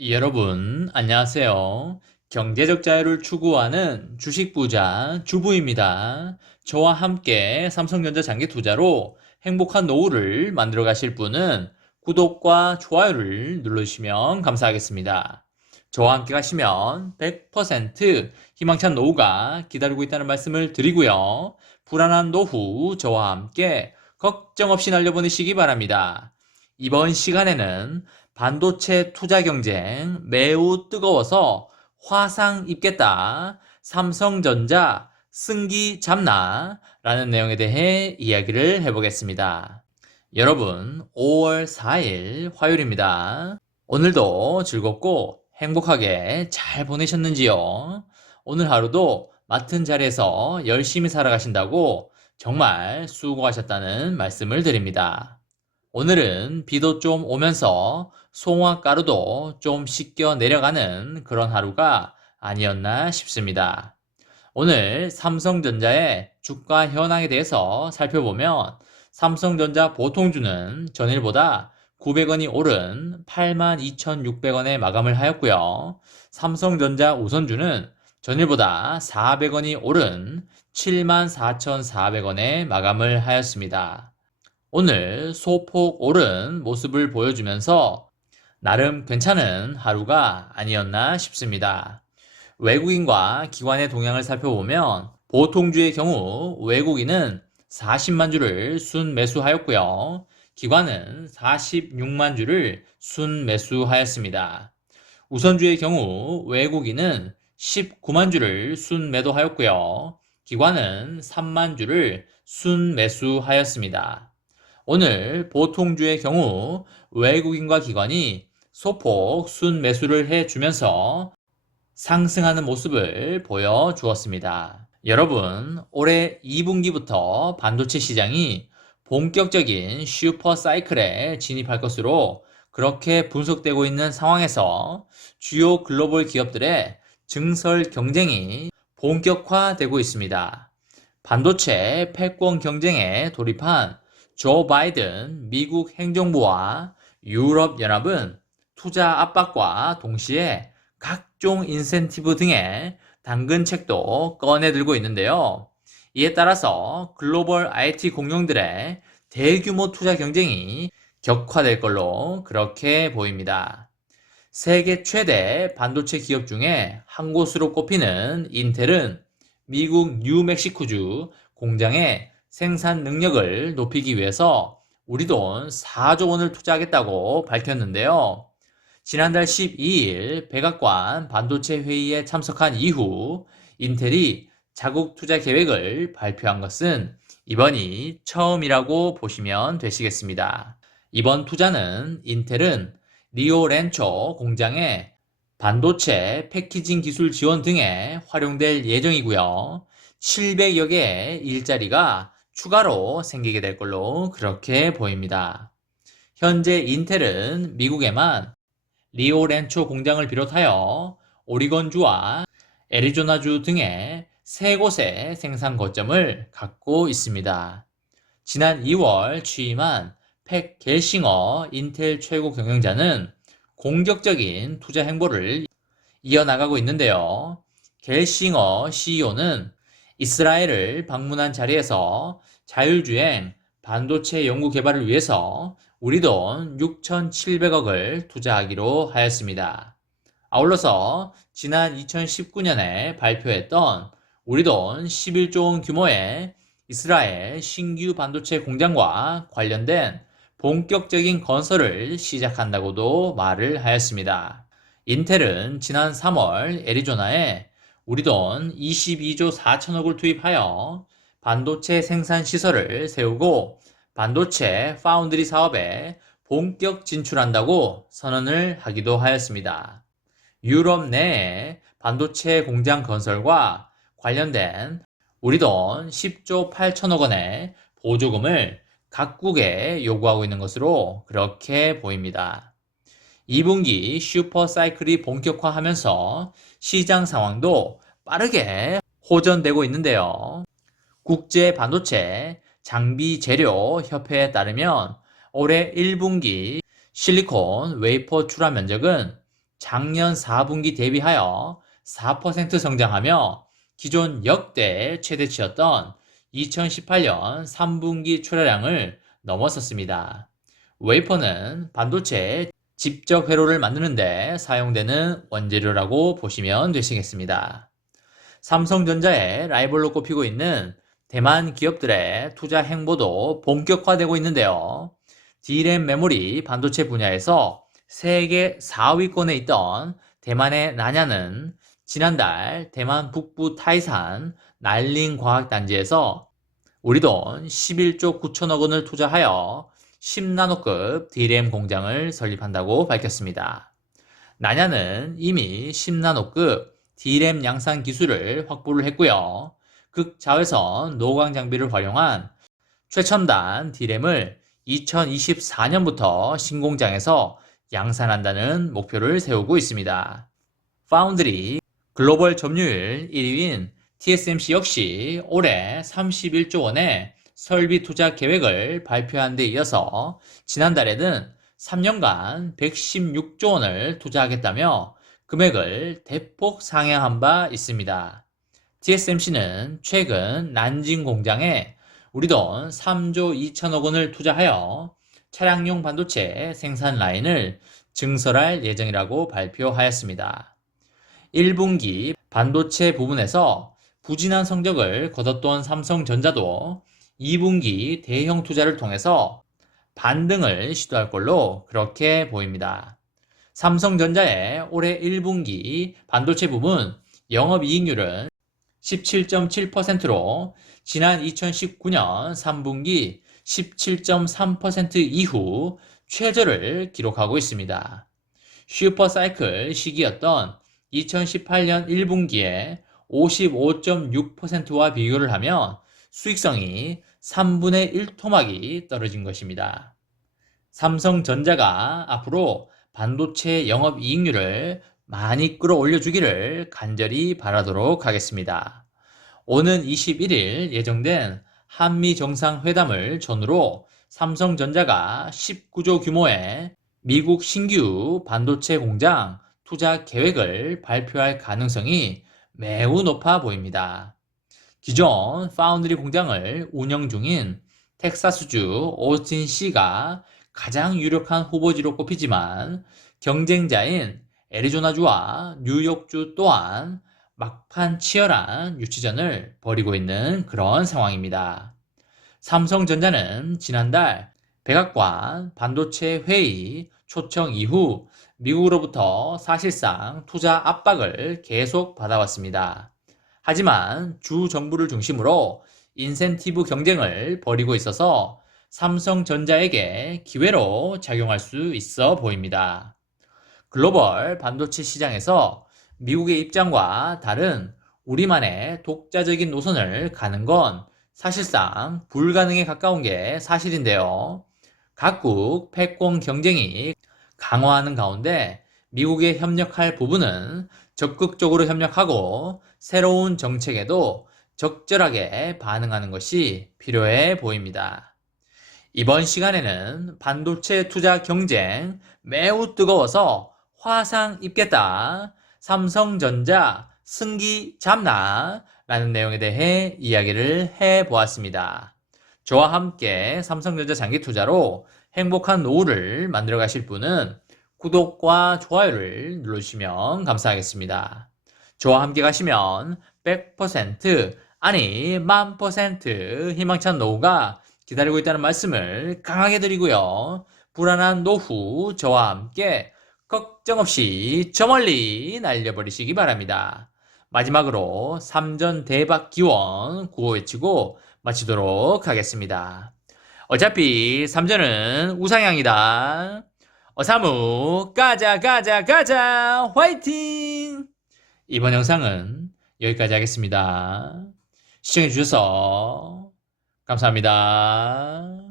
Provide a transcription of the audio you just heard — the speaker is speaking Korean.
여러분, 안녕하세요. 경제적 자유를 추구하는 주식 부자 주부입니다. 저와 함께 삼성전자 장기 투자로 행복한 노후를 만들어 가실 분은 구독과 좋아요를 누르시면 감사하겠습니다. 저와 함께 가시면 100% 희망찬 노후가 기다리고 있다는 말씀을 드리고요. 불안한 노후 저와 함께 걱정 없이 날려보내시기 바랍니다. 이번 시간에는 반도체 투자 경쟁 매우 뜨거워서 화상 입겠다. 삼성전자 승기 잡나? 라는 내용에 대해 이야기를 해보겠습니다. 여러분, 5월 4일 화요일입니다. 오늘도 즐겁고 행복하게 잘 보내셨는지요? 오늘 하루도 맡은 자리에서 열심히 살아가신다고 정말 수고하셨다는 말씀을 드립니다. 오늘은 비도 좀 오면서 송화가루도 좀 씻겨 내려가는 그런 하루가 아니었나 싶습니다. 오늘 삼성전자의 주가 현황에 대해서 살펴보면 삼성전자 보통주는 전일보다 900원이 오른 82,600원에 마감을 하였고요. 삼성전자 우선주는 전일보다 400원이 오른 74,400원에 마감을 하였습니다. 오늘 소폭 오른 모습을 보여주면서 나름 괜찮은 하루가 아니었나 싶습니다. 외국인과 기관의 동향을 살펴보면 보통주의 경우 외국인은 40만 주를 순매수하였고요. 기관은 46만 주를 순매수하였습니다. 우선주의 경우 외국인은 19만 주를 순매도하였고요. 기관은 3만 주를 순매수하였습니다. 오늘 보통주의 경우 외국인과 기관이 소폭 순매수를 해주면서 상승하는 모습을 보여주었습니다. 여러분, 올해 2분기부터 반도체 시장이 본격적인 슈퍼 사이클에 진입할 것으로 그렇게 분석되고 있는 상황에서 주요 글로벌 기업들의 증설 경쟁이 본격화되고 있습니다. 반도체 패권 경쟁에 돌입한 조 바이든 미국 행정부와 유럽연합은 투자 압박과 동시에 각종 인센티브 등의 당근책도 꺼내들고 있는데요. 이에 따라서 글로벌 IT 공룡들의 대규모 투자 경쟁이 격화될 걸로 그렇게 보입니다. 세계 최대 반도체 기업 중에 한 곳으로 꼽히는 인텔은 미국 뉴멕시코주 공장에 생산 능력을 높이기 위해서 우리 돈 4조 원을 투자하겠다고 밝혔는데요. 지난달 12일 백악관 반도체 회의에 참석한 이후 인텔이 자국 투자 계획을 발표한 것은 이번이 처음이라고 보시면 되시겠습니다. 이번 투자는 인텔은 리오렌초 공장에 반도체 패키징 기술 지원 등에 활용될 예정이고요. 700여 개의 일자리가 추가로 생기게 될 걸로 그렇게 보입니다. 현재 인텔은 미국에만 리오렌초 공장을 비롯하여 오리건주와 애리조나주 등의 세 곳의 생산 거점을 갖고 있습니다. 지난 2월 취임한 팩 겔싱어 인텔 최고 경영자는 공격적인 투자 행보를 이어나가고 있는데요. 겔싱어 CEO는 이스라엘을 방문한 자리에서 자율주행 반도체 연구 개발을 위해서 우리 돈 6,700억을 투자하기로 하였습니다. 아울러서 지난 2019년에 발표했던 우리 돈 11조 원 규모의 이스라엘 신규 반도체 공장과 관련된 본격적인 건설을 시작한다고도 말을 하였습니다. 인텔은 지난 3월 애리조나에 우리 돈 22조 4천억을 투입하여 반도체 생산 시설을 세우고 반도체 파운드리 사업에 본격 진출한다고 선언을 하기도 하였습니다. 유럽 내에 반도체 공장 건설과 관련된 우리 돈 10조 8천억 원의 보조금을 각국에 요구하고 있는 것으로 그렇게 보입니다. 2분기 슈퍼 사이클이 본격화하면서 시장 상황도 빠르게 호전되고 있는데요. 국제 반도체 장비 재료 협회에 따르면 올해 1분기 실리콘 웨이퍼 출하 면적은 작년 4분기 대비하여 4% 성장하며 기존 역대 최대치였던 2018년 3분기 출하량을 넘어섰습니다. 웨이퍼는 반도체 직접 회로를 만드는 데 사용되는 원재료라고 보시면 되시겠습니다. 삼성전자의 라이벌로 꼽히고 있는 대만 기업들의 투자 행보도 본격화되고 있는데요. D램 메모리 반도체 분야에서 세계 4위권에 있던 대만의 난야는 지난달 대만 북부 타이산 난링과학단지에서 우리 돈 11조 9천억 원을 투자하여 10나노급 D램 공장을 설립한다고 밝혔습니다. 난야는 이미 10나노급 D램 양산 기술을 확보를 했고요. 극자외선 노광 장비를 활용한 최첨단 D램을 2024년부터 신공장에서 양산한다는 목표를 세우고 있습니다. 파운드리 글로벌 점유율 1위인 TSMC 역시 올해 31조 원의 설비 투자 계획을 발표한 데 이어서 지난달에는 3년간 116조 원을 투자하겠다며 금액을 대폭 상향한 바 있습니다. TSMC는 최근 난징 공장에 우리 돈 3조 2천억 원을 투자하여 차량용 반도체 생산 라인을 증설할 예정이라고 발표하였습니다. 1분기 반도체 부분에서 부진한 성적을 거뒀던 삼성전자도 2분기 대형 투자를 통해서 반등을 시도할 걸로 그렇게 보입니다. 삼성전자의 올해 1분기 반도체 부분 영업이익률은 17.7%로 지난 2019년 3분기 17.3% 이후 최저를 기록하고 있습니다. 슈퍼사이클 시기였던 2018년 1분기에 55.6%와 비교를 하면 수익성이 3분의 1 토막이 떨어진 것입니다. 삼성전자가 앞으로 반도체 영업이익률을 많이 끌어올려주기를 간절히 바라도록 하겠습니다. 오는 21일 예정된 한미 정상회담을 전후로 삼성전자가 19조 규모의 미국 신규 반도체 공장 투자 계획을 발표할 가능성이 매우 높아 보입니다. 기존 파운드리 공장을 운영 중인 텍사스주 오스틴시가 가장 유력한 후보지로 꼽히지만 경쟁자인 애리조나주와 뉴욕주 또한 막판 치열한 유치전을 벌이고 있는 그런 상황입니다. 삼성전자는 지난달 백악관 반도체 회의 초청 이후 미국으로부터 사실상 투자 압박을 계속 받아왔습니다. 하지만 주 정부를 중심으로 인센티브 경쟁을 벌이고 있어서 삼성전자에게 기회로 작용할 수 있어 보입니다. 글로벌 반도체 시장에서 미국의 입장과 다른 우리만의 독자적인 노선을 가는 건 사실상 불가능에 가까운 게 사실인데요. 각국 패권 경쟁이 강화하는 가운데 미국에 협력할 부분은 적극적으로 협력하고 새로운 정책에도 적절하게 반응하는 것이 필요해 보입니다. 이번 시간에는 반도체 투자 경쟁 매우 뜨거워서 화상 입겠다. 삼성전자 승기 잡나 라는 내용에 대해 이야기를 해보았습니다. 저와 함께 삼성전자 장기 투자로 행복한 노후를 만들어 가실 분은 구독과 좋아요를 눌러주시면 감사하겠습니다. 저와 함께 가시면 100% 아니 1000% 희망찬 노후가 기다리고 있다는 말씀을 강하게 드리고요. 불안한 노후 저와 함께 걱정 없이 저 멀리 날려버리시기 바랍니다. 마지막으로 3전 대박 기원 구호 외치고 마치도록 하겠습니다. 어차피 3전은 우상향이다. 어사무 가자 가자 가자 화이팅! 이번 영상은 여기까지 하겠습니다. 시청해주셔서 감사합니다.